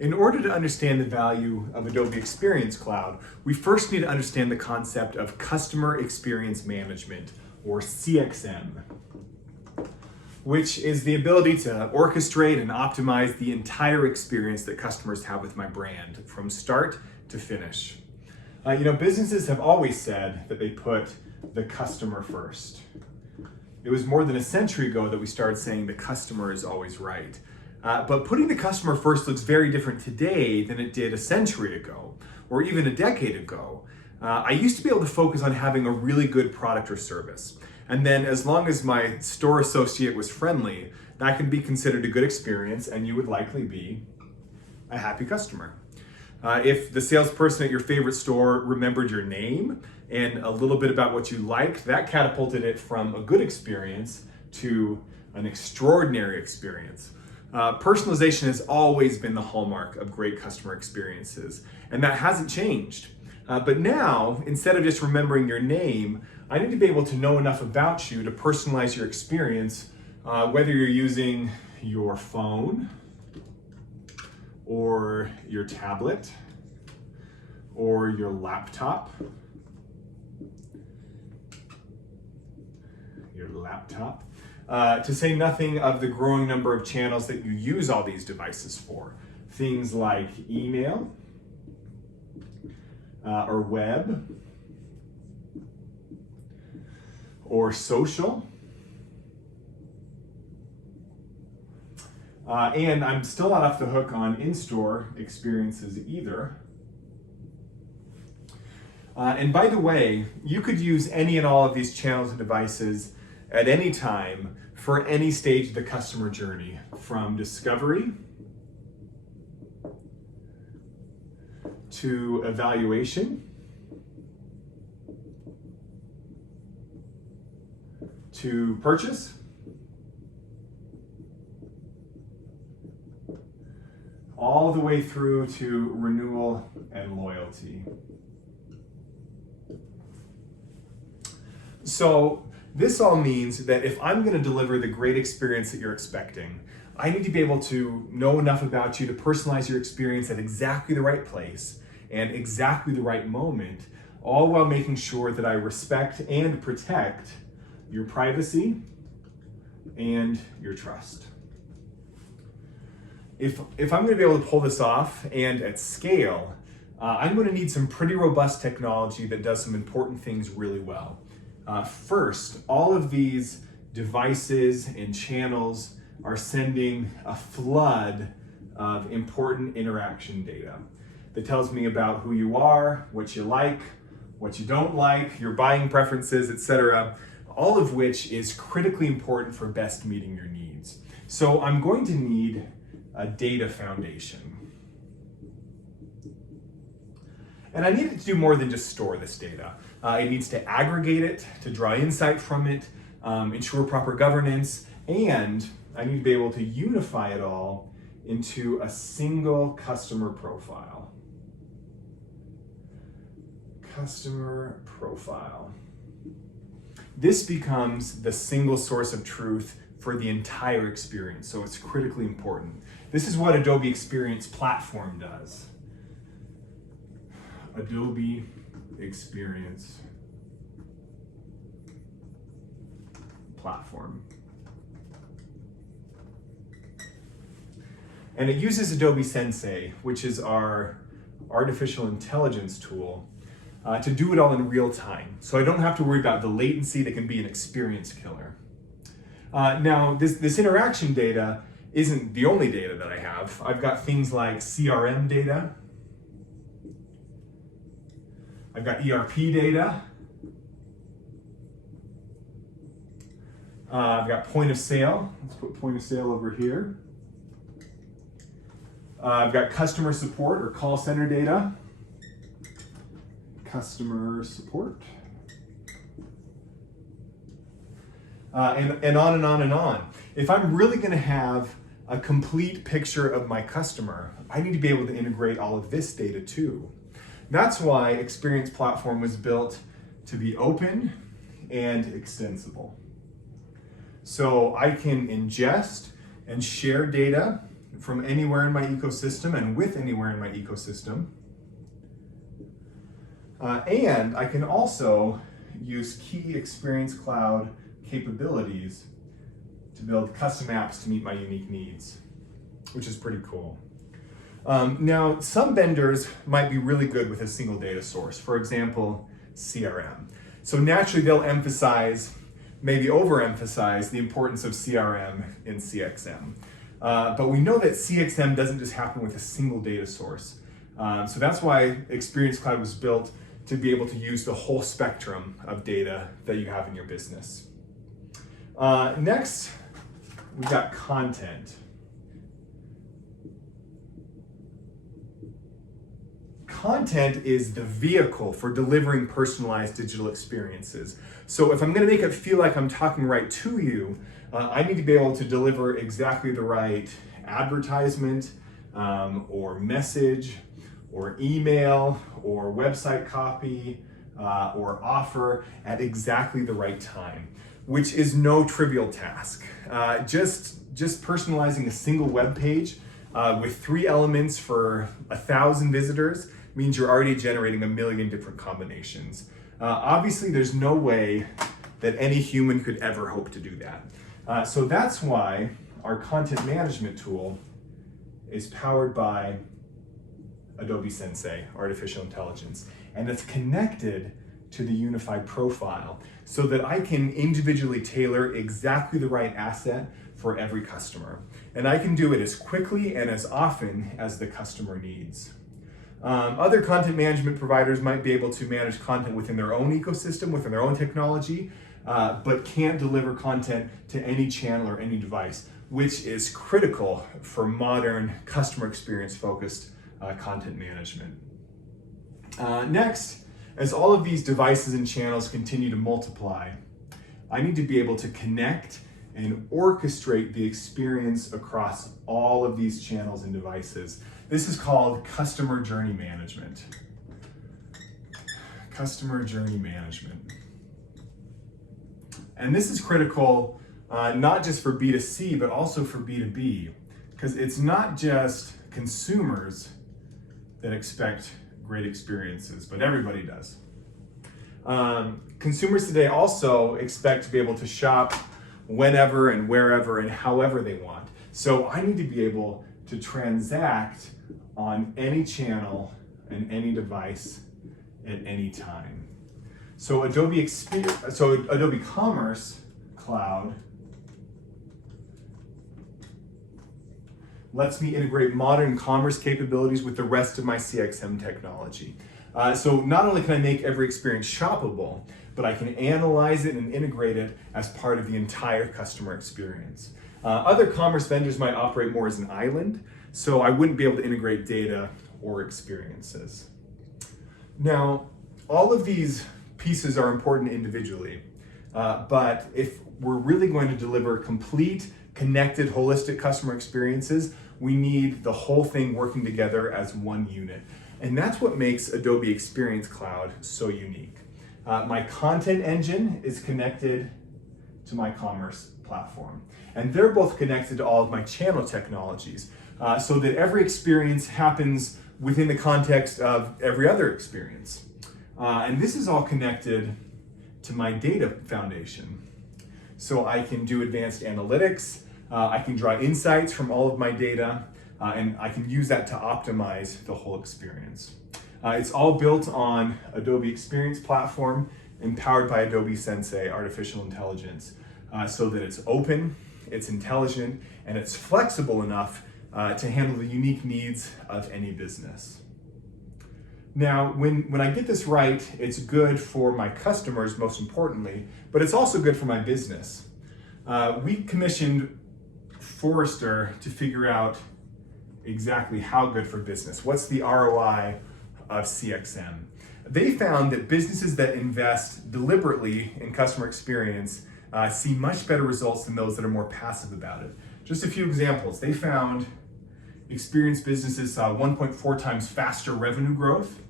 In order to understand the value of Adobe Experience Cloud, we first need to understand the concept of Customer Experience Management, or CXM, which is the ability to orchestrate and optimize the entire experience that customers have with my brand, from start to finish. Businesses have always said that they put the customer first. It was more than a century ago that we started saying the customer is always right. But putting the customer first looks very different today than it did a century ago, or even a decade ago. I used to be able to focus on having a really good product or service. And then as long as my store associate was friendly, that can be considered a good experience and you would likely be a happy customer. If the salesperson at your favorite store remembered your name and a little bit about what you liked, that catapulted it from a good experience to an extraordinary experience. Personalization has always been the hallmark of great customer experiences, and that hasn't changed. But now, instead of just remembering your name, I need to be able to know enough about you to personalize your experience, whether you're using your phone, or your tablet, or your laptop, to say nothing of the growing number of channels that you use all these devices for. Things like email, or web, or social. And I'm still not off the hook on in-store experiences either. And by the way, you could use any and all of these channels and devices at any time for any stage of the customer journey, from discovery to evaluation to purchase all the way through to renewal and loyalty. So this all means that if I'm going to deliver the great experience that you're expecting, I need to be able to know enough about you to personalize your experience at exactly the right place and exactly the right moment, all while making sure that I respect and protect your privacy and your trust. If I'm going to be able to pull this off and at scale, I'm going to need some pretty robust technology that does some important things really well. First, all of these devices and channels are sending a flood of important interaction data that tells me about who you are, what you like, what you don't like, your buying preferences, etc., all of which is critically important for best meeting your needs. So I'm going to need a data foundation. And I need it to do more than just store this data. It needs to aggregate it, to draw insight from it, ensure proper governance, and I need to be able to unify it all into a single customer profile. Customer profile. This becomes the single source of truth for the entire experience, so it's critically important. This is what Adobe Experience Platform does. Adobe Experience Platform. And it uses Adobe Sensei, which is our artificial intelligence tool, to do it all in real time. So I don't have to worry about the latency that can be an experience killer. Now, this interaction data isn't the only data that I have. I've got things like CRM data. I've got ERP data. I've got point of sale. Let's put point of sale over here. I've got customer support or call center data. Customer support. And on and on and on. If I'm really going to have a complete picture of my customer, I need to be able to integrate all of this data too. That's why Experience Platform was built to be open and extensible. So I can ingest and share data from anywhere in my ecosystem and with anywhere in my ecosystem. And I can also use key Experience Cloud capabilities to build custom apps to meet my unique needs, which is pretty cool. Now, some vendors might be really good with a single data source, for example, CRM. So naturally, they'll emphasize, maybe overemphasize, the importance of CRM in CXM. But we know that CXM doesn't just happen with a single data source. So that's why Experience Cloud was built to be able to use the whole spectrum of data that you have in your business. Next, we got content. Content is the vehicle for delivering personalized digital experiences. So if I'm going to make it feel like I'm talking right to you, I need to be able to deliver exactly the right advertisement or message or email or website copy or offer at exactly the right time, which is no trivial task. Just personalizing a single web page with 3 elements for 1,000 visitors means you're already generating 1 million different combinations. Obviously, there's no way that any human could ever hope to do that. So that's why our content management tool is powered by Adobe Sensei, artificial intelligence, and it's connected to the unified profile so that I can individually tailor exactly the right asset for every customer. And I can do it as quickly and as often as the customer needs. Other content management providers might be able to manage content within their own ecosystem, within their own technology, but can't deliver content to any channel or any device, which is critical for modern customer experience focused content management. Next, as all of these devices and channels continue to multiply, I need to be able to connect and orchestrate the experience across all of these channels and devices. This is called customer journey management. Customer journey management. And this is critical not just for B2C, but also for B2B, because it's not just consumers that expect great experiences, but everybody does. Consumers today also expect to be able to shop whenever and wherever and however they want. So I need to be able to transact on any channel and any device at any time. So Adobe Commerce Cloud lets me integrate modern commerce capabilities with the rest of my CXM technology. So not only can I make every experience shoppable, but I can analyze it and integrate it as part of the entire customer experience. Other commerce vendors might operate more as an island, so I wouldn't be able to integrate data or experiences. Now, all of these pieces are important individually, but if we're really going to deliver complete, connected, holistic customer experiences, we need the whole thing working together as one unit. And that's what makes Adobe Experience Cloud so unique. My content engine is connected to my commerce platform. And they're both connected to all of my channel technologies so that every experience happens within the context of every other experience. And this is all connected to my data foundation. So I can do advanced analytics, I can draw insights from all of my data, and I can use that to optimize the whole experience. It's all built on Adobe Experience Platform, empowered by Adobe Sensei artificial intelligence, so that it's open, it's intelligent, and it's flexible enough to handle the unique needs of any business. Now, when I get this right, it's good for my customers, most importantly, but it's also good for my business. We commissioned Forrester to figure out exactly how good for business. What's the ROI of CXM? They found that businesses that invest deliberately in customer experience see much better results than those that are more passive about it. Just a few examples. They found experienced businesses saw 1.4 times faster revenue growth,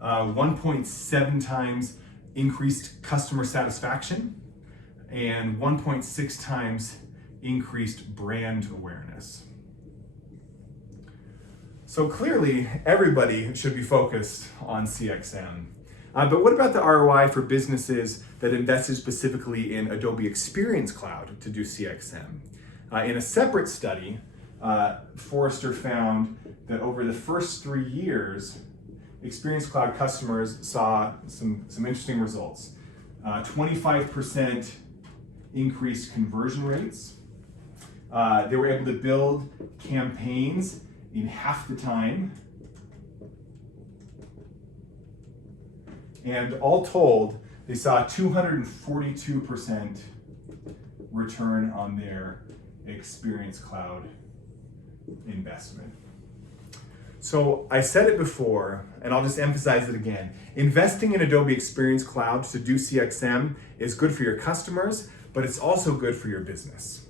1.7 times increased customer satisfaction, and 1.6 times increased brand awareness. So clearly, everybody should be focused on CXM. But what about the ROI for businesses that invested specifically in Adobe Experience Cloud to do CXM? In a separate study, Forrester found that over the first 3 years, Experience Cloud customers saw some interesting results. 25% increased conversion rates. They were able to build campaigns in half the time. And all told, they saw 242% return on their Experience Cloud investment. So I said it before, and I'll just emphasize it again. Investing in Adobe Experience Cloud to do CXM is good for your customers, but it's also good for your business.